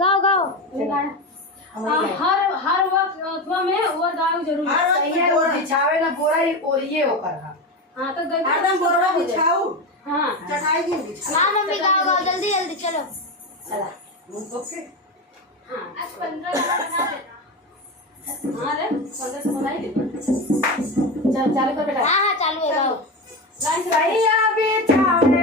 गाओ गाओ हर वक्त में और गाओ जरूर सही है। वो बिछावे ना बोरा ही और ये होकर हाँ तो हरदम बोरा बिछाओ। हाँ चटाई की बिछाओ। हाँ मम्मी गाओ गाओ जल्दी जल्दी चलो। चला मुंह तो के हाँ आज 15 बना लेना। हाँ रे 15 से बनाई चल चालू कर बेटा। हाँ हाँ चालू है गाओ। लाइन से सैया बिछावे